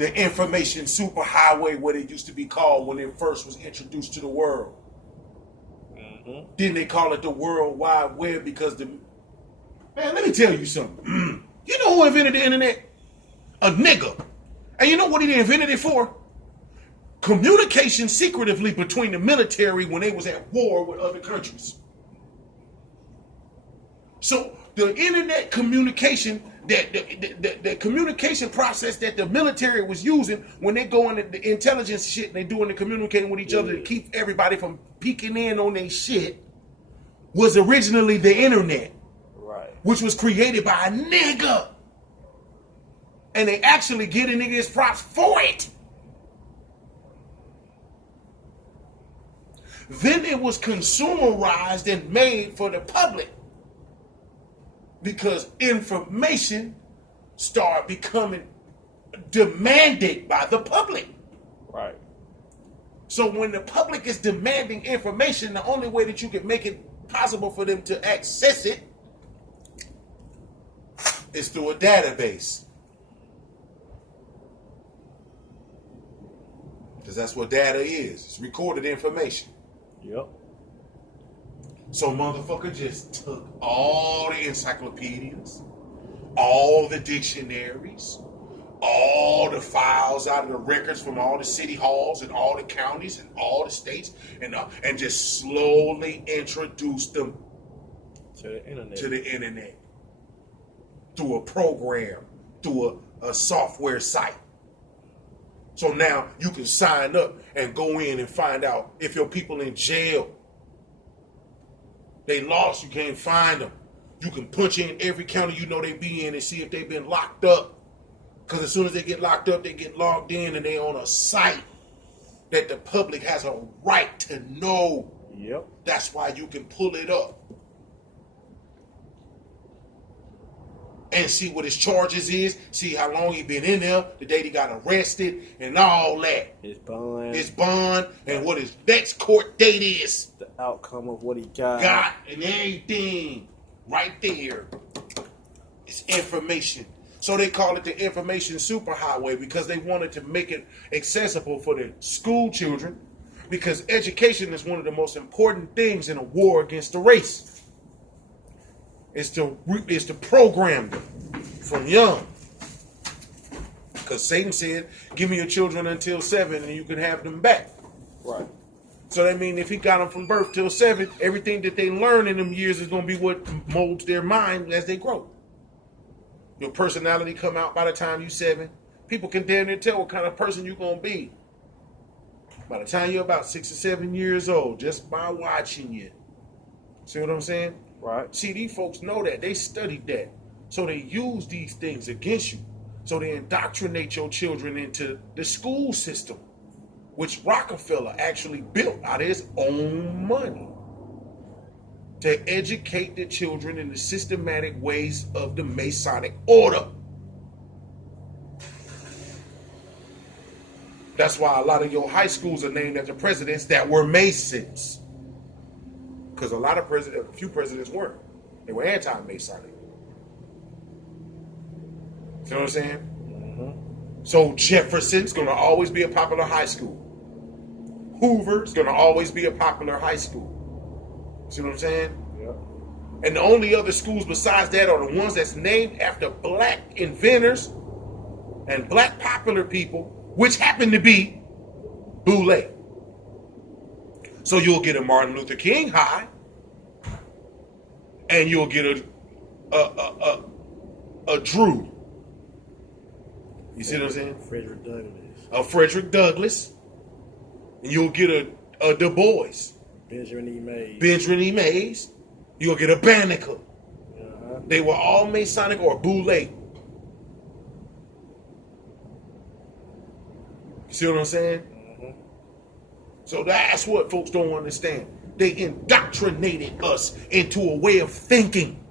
the information superhighway, what it used to be called when it first was introduced to the world. Mm-hmm. Then they call it the World Wide Web because man, let me tell you something. You know who invented the internet? A nigga. And you know what he invented it for? Communication secretively between the military when they was at war with other countries. So the internet communication, the communication process that the military was using when they go into the intelligence shit and they doing the communicating with each other to keep everybody from peeking in on their shit was originally the internet. Right. Which was created by a nigga. And they actually get a nigga his props for it. Then it was consumerized and made for the public. Because information started becoming demanded by the public. Right. So when the public is demanding information, the only way that you can make it possible for them to access it is through a database. Because that's what data is. It's recorded information. Yep. So motherfucker just took all the encyclopedias, all the dictionaries, all the files out of the records from all the city halls and all the counties and all the states and just slowly introduced them to the internet through a program, through a software site. So now you can sign up and go in and find out if your people in jail. They lost, you can't find them. You can punch in every county you know they be in and see if they've been locked up. Because as soon as they get locked up, they get logged in and they on a site that the public has a right to know. Yep. That's why you can pull it up. And see what his charges is, see how long he been in there, the day he got arrested, and all that. His bond, and what his next court date is. The outcome of what he got. And everything right there. It's information. So they call it the information superhighway because they wanted to make it accessible for the school children because education is one of the most important things in a war against the race. Is to program them from young. Because Satan said, give me your children until 7 and you can have them back. Right. So that means if he got them from birth till 7, everything that they learn in them years is going to be what molds their mind as they grow. Your personality come out by the time you're 7. People can damn near tell what kind of person you're going to be. By the time you're about 6 or 7 years old, just by watching you. See what I'm saying? Right. See, these folks know that. They studied that. So they use these things against you. So they indoctrinate your children into the school system, which Rockefeller actually built out of his own money to educate the children in the systematic ways of the Masonic order. That's why a lot of your high schools are named after presidents that were Masons. Because a few presidents weren't. They were anti-Masonic. See what I'm saying? Mm-hmm. So Jefferson's going to always be a popular high school. Hoover's going to always be a popular high school. See what I'm saying? Yeah. And the only other schools besides that are the ones that's named after black inventors and black popular people, which happen to be Boule. So you'll get a Martin Luther King High, and you'll get a Drew. You see what I'm saying? Frederick Douglass. A Frederick Douglass, and you'll get a Du Bois. Benjamin E. Mays. You'll get a Banneker. Uh-huh. They were all Masonic or Boule. You see what I'm saying? So that's what folks don't understand. They indoctrinated us into a way of thinking